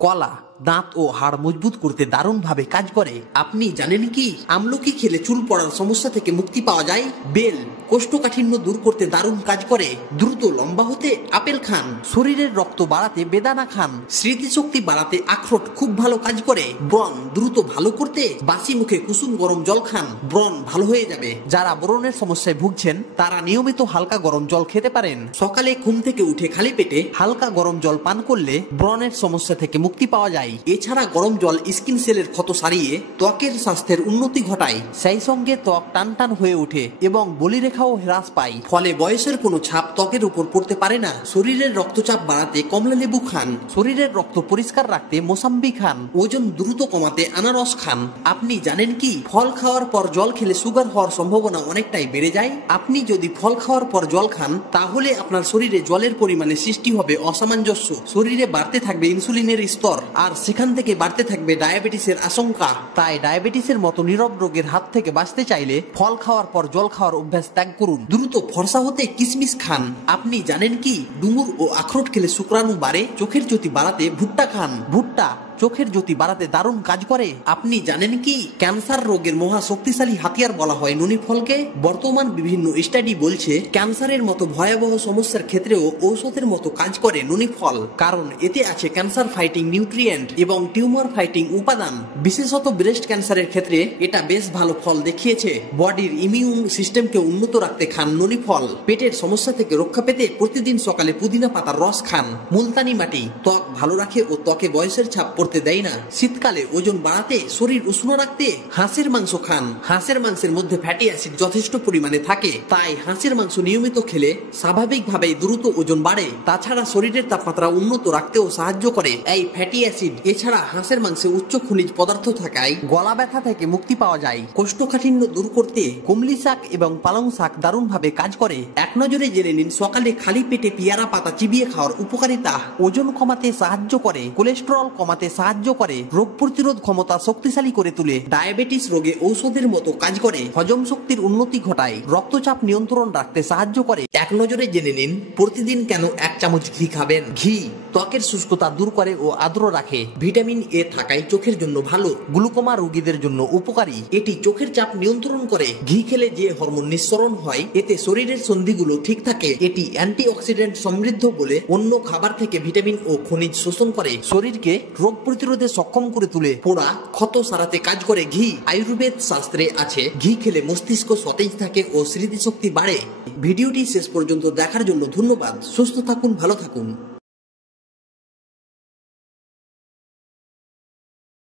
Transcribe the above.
কলা দাঁত ও হাড় মজবুত করতে দারুণভাবে কাজ করে। আপনি জানেন কি আমলকি খেলে চুল পড়ার সমস্যা থেকে মুক্তি পাওয়া যায়? বেল কোষ্ঠকাঠিন্য দূর করতে দারুণ কাজ করে। দ্রুত লম্বা হতে আপেল খান। শরীরের রক্ত বাড়াতে বেদানা খান। স্মৃতিশক্তি বাড়াতে আখরোট খুব ভালো কাজ করে। ব্রণ দ্রুত ভালো করতে বাসি মুখে কুসুম গরম জল খান, ব্রণ ভালো হয়ে যাবে। যারা ব্রণের সমস্যায় ভুগছেন তারা নিয়মিত হালকা গরম জল খেতে পারেন। সকালে ঘুম থেকে উঠে খালি পেটে হালকা গরম জল পান করলে ব্রণের সমস্যা থেকে মুক্তি পাওয়া যায়। এছাড়া গরম জল স্কিন সেলের ক্ষত সারিয়ে ত্বকের স্বাস্থ্যের উন্নতি ঘটায়। সেই সঙ্গে ত্বক টান টান হয়ে ওঠে এবং বলিরেখাও হ্রাস পায়। ফলে বয়সের কোনো ছাপ ত্বকের উপর পড়তে পারে না। শরীরের রক্তচাপ বাড়াতে কমলা লেবু খান। শরীরের রক্ত পরিষ্কার রাখতে মোসাম্বি খান। ওজন দ্রুত কমাতে আনারস খান। আপনি জানেন কি ফল খাওয়ার পর জল খেলে সুগার হওয়ার সম্ভাবনা অনেকটাই বেড়ে যায়। আপনি যদি ফল খাওয়ার পর জল খান তাহলে আপনার শরীরে জলের পরিমাণে সৃষ্টি হবে অসামঞ্জস্য। শরীরে বাড়তে থাকবে ইনসুলিনের স্তর, আর সেখান থেকে বাড়তে থাকবে ডায়াবেটিসের আশঙ্কা। তাই ডায়াবেটিসের মতো নীরব রোগের হাত থেকে বাঁচতে চাইলে ফল খাওয়ার পর জল খাওয়ার অভ্যাস ত্যাগ করুন। দ্রুত ফর্সা হতে কিশমিশ খান। আপনি জানেন কি ডুমুর ও আখরোট খেলে শুক্রাণু বাড়ে। চোখের জ্যোতি বাড়াতে ভুট্টা খান। ভুট্টা চোখের জ্যোতি বাড়াতে দারুণ কাজ করে। আপনি জানেন কি ক্যান্সার রোগের মহা শক্তিশালী হাতিয়ার বলা হয় নুনি ফলকে। বর্তমান বিভিন্ন স্টাডি বলছে ক্যান্সারের মতো ভয়াবহ সমস্যার ক্ষেত্রেও ঔষধের মতো কাজ করে নুনি ফল, কারণ এতে আছে ক্যান্সার ফাইটিং নিউট্রিয়েন্ট এবং টিউমার ফাইটিং উপাদান। বিশেষত ব্রেস্ট ক্যান্সারের ক্ষেত্রে এটা বেশ ভালো ফল দেখিয়েছে। বডির ইমিউন সিস্টেমকে উন্নত রাখতে খান নুনি ফল। পেটের সমস্যা থেকে রক্ষা পেতে প্রতিদিন সকালে পুদিনা পাতার রস খান। মুলতানি মাটি ত্বক ভালো রাখে ও ত্বকে বয়সের ছাপ দেয় না। শীতকালে ওজন বাড়াতে শরীর উষ্ণ রাখতে হাঁসের মাংস খান। হাঁসের মাংসের মধ্যে ফ্যাটি অ্যাসিড যথেষ্ট পরিমাণে থাকে, তাই হাঁসের মাংস নিয়মিত খেলে স্বাভাবিকভাবেই দ্রুত ওজন বাড়ে। তাছাড়া শরীরের তাপমাত্রা উন্নত রাখতেও সাহায্য করে এই ফ্যাটি অ্যাসিড। এছাড়া হাঁসের মাংসে উচ্চ খনিজ পদার্থ থাকায় গলা ব্যথা থেকে মুক্তি পাওয়া যায়। কোষ্ঠকাঠিন্য দূর করতে কুমলি শাক এবং পালং শাক দারুণভাবে কাজ করে। এক নজরে জেনে নিন সকালে খালি পেটে পেয়ারা পাতা চিবিয়ে খাওয়ার উপকারিতা। ওজন কমাতে সাহায্য করে, কোলেস্টেরল কমাতে সাহায্য করে, রোগ প্রতিরোধ ক্ষমতা শক্তিশালী করে তোলে, ডায়াবেটিস রোগে ঔষধের মতো কাজ করে, হজম শক্তির উন্নতি ঘটায়, রক্তচাপ নিয়ন্ত্রণ রাখতে সাহায্য করে। এক নজরে জেনে নিন প্রতিদিন কেন 1 চামচ ঘি খাবেন। ঘি ত্বকের শুষ্কতা দূর করে ও আর্দ্র রাখে। ভিটামিন এ থাকায় চোখের জন্য ভালো। গ্লুকোমা রোগীদের জন্য উপকারী। এটি চোখের চাপ নিয়ন্ত্রণ করে। ঘি খেলে যে হরমোন নিঃসরণ হয় এতে শরীরের সন্ধিগুলো ঠিক থাকে। এটি অ্যান্টিঅক্সিডেন্ট সমৃদ্ধ বলে অন্য খাবার থেকে ভিটামিন ও খনিজ শোষণ করে, শরীরকে রোগ প্রতিরোধে সক্ষম করে তুলে। পোড়া ক্ষত সারাতে কাজ করে ঘি। আয়ুর্বেদ শাস্ত্রে আছে ঘি খেলে মস্তিষ্ক সতেজ থাকে ও স্মৃতিশক্তি বাড়ে। ভিডিওটি শেষ পর্যন্ত দেখার জন্য ধন্যবাদ। সুস্থ থাকুন, ভালো থাকুন।